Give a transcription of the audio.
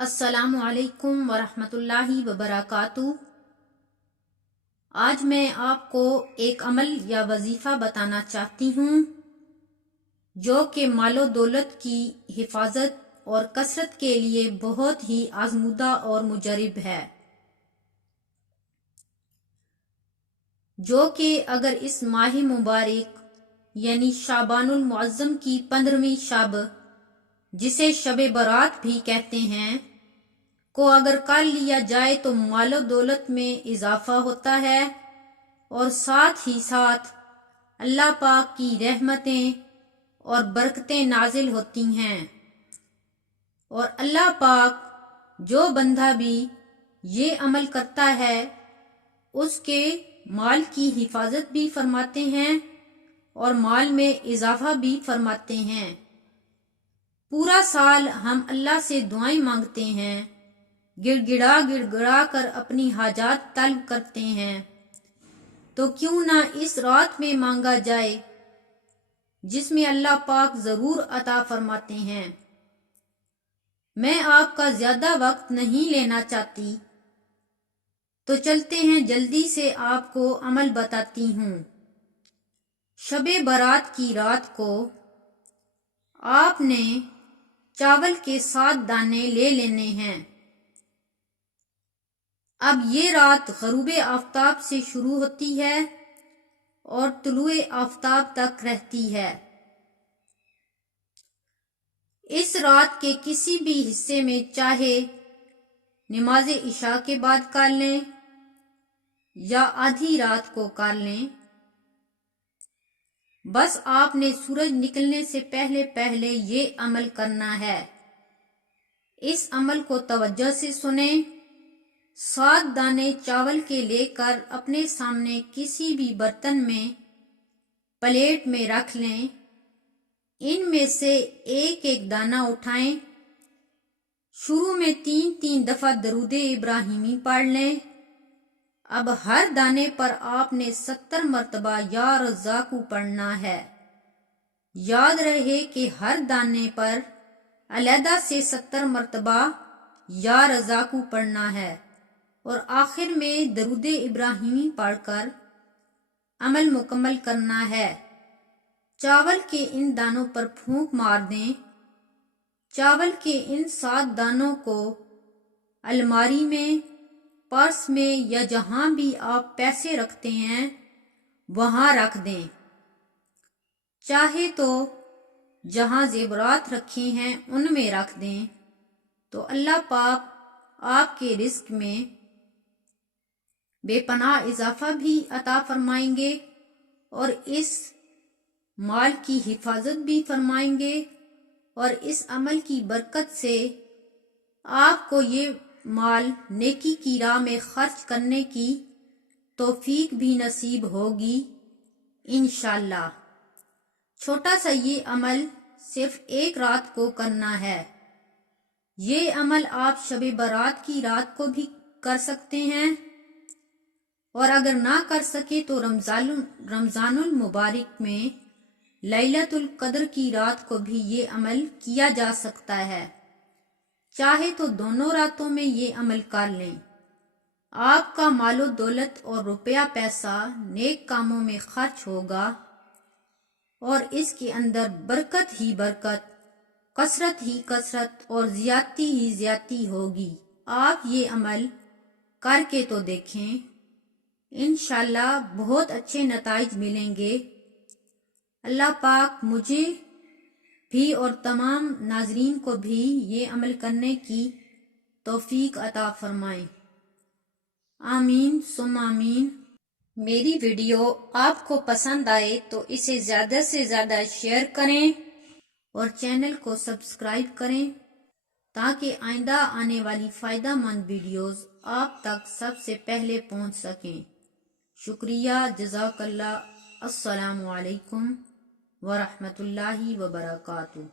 السلام علیکم ورحمۃ وبرکاتہ۔ آج میں آپ کو ایک عمل یا وظیفہ بتانا چاہتی ہوں جو کہ مال و دولت کی حفاظت اور کثرت کے لیے بہت ہی آزمودہ اور مجرب ہے، جو کہ اگر اس ماہ مبارک یعنی شعبان المعظم کی 15ویں شب، جسے شب برات بھی کہتے ہیں، کو اگر کر لیا جائے تو مال و دولت میں اضافہ ہوتا ہے اور ساتھ ہی ساتھ اللہ پاک کی رحمتیں اور برکتیں نازل ہوتی ہیں، اور اللہ پاک جو بندہ بھی یہ عمل کرتا ہے اس کے مال کی حفاظت بھی فرماتے ہیں اور مال میں اضافہ بھی فرماتے ہیں۔ پورا سال ہم اللہ سے دعائیں مانگتے ہیں، گڑ گڑا کر اپنی حاجات طلب کرتے ہیں، تو کیوں نہ اس رات میں مانگا جائے جس میں اللہ پاک ضرور عطا فرماتے ہیں۔ میں آپ کا زیادہ وقت نہیں لینا چاہتی، تو چلتے ہیں جلدی سے آپ کو عمل بتاتی ہوں۔ شب برات کی رات کو آپ نے چاول کے 7 دانے لے لینے ہیں۔ اب یہ رات غروب آفتاب سے شروع ہوتی ہے اور طلوع آفتاب تک رہتی ہے۔ اس رات کے کسی بھی حصے میں چاہے نماز عشاء کے بعد کر لیں یا آدھی رات کو کر لیں، بس آپ نے سورج نکلنے سے پہلے یہ عمل کرنا ہے۔ اس عمل کو توجہ سے سنیں۔ 7 دانے چاول کے لے کر اپنے سامنے کسی بھی برتن میں، پلیٹ میں رکھ لیں۔ ان میں سے ایک ایک دانہ اٹھائیں۔ شروع میں 3 دفعہ درود ابراہیمی پڑھ لیں۔ اب ہر دانے پر آپ نے 70 مرتبہ یا رزاقو پڑھنا ہے۔ یاد رہے کہ ہر دانے پر علیحدہ سے 70 مرتبہ یا رزاقو پڑھنا ہے اور آخر میں درود ابراہیمی پڑھ کر عمل مکمل کرنا ہے۔ چاول کے ان دانوں پر پھونک مار دیں۔ چاول کے ان 7 دانوں کو الماری میں، پرس میں یا جہاں بھی آپ پیسے رکھتے ہیں وہاں رکھ دیں۔ چاہے تو جہاں زیورات رکھے ہیں ان میں رکھ دیں، تو اللہ پاک آپ کے رزق میں بے پناہ اضافہ بھی عطا فرمائیں گے اور اس مال کی حفاظت بھی فرمائیں گے، اور اس عمل کی برکت سے آپ کو یہ مال نیکی کی راہ میں خرچ کرنے کی توفیق بھی نصیب ہوگی انشاءاللہ۔ چھوٹا سا یہ عمل صرف ایک رات کو کرنا ہے۔ یہ عمل آپ شب برات کی رات کو بھی کر سکتے ہیں، اور اگر نہ کر سکے تو رمضان المبارک میں لیلۃ القدر کی رات کو بھی یہ عمل کیا جا سکتا ہے۔ چاہے تو دونوں راتوں میں یہ عمل کر لیں۔ آپ کا مال و دولت اور روپیہ پیسہ نیک کاموں میں خرچ ہوگا اور اس کے اندر برکت ہی برکت، کثرت ہی کثرت اور زیادتی ہی زیادتی ہوگی۔ آپ یہ عمل کر کے تو دیکھیں، انشاءاللہ بہت اچھے نتائج ملیں گے۔ اللہ پاک مجھے بھی اور تمام ناظرین کو بھی یہ عمل کرنے کی توفیق عطا فرمائیں۔ آمین ثم آمین۔ میری ویڈیو آپ کو پسند آئے تو اسے زیادہ سے زیادہ شیئر کریں اور چینل کو سبسکرائب کریں تاکہ آئندہ آنے والی فائدہ مند ویڈیوز آپ تک سب سے پہلے پہنچ سکیں۔ شکریہ، جزاک اللہ۔ السلام علیکم ورحمۃ اللہ وبرکاتہ۔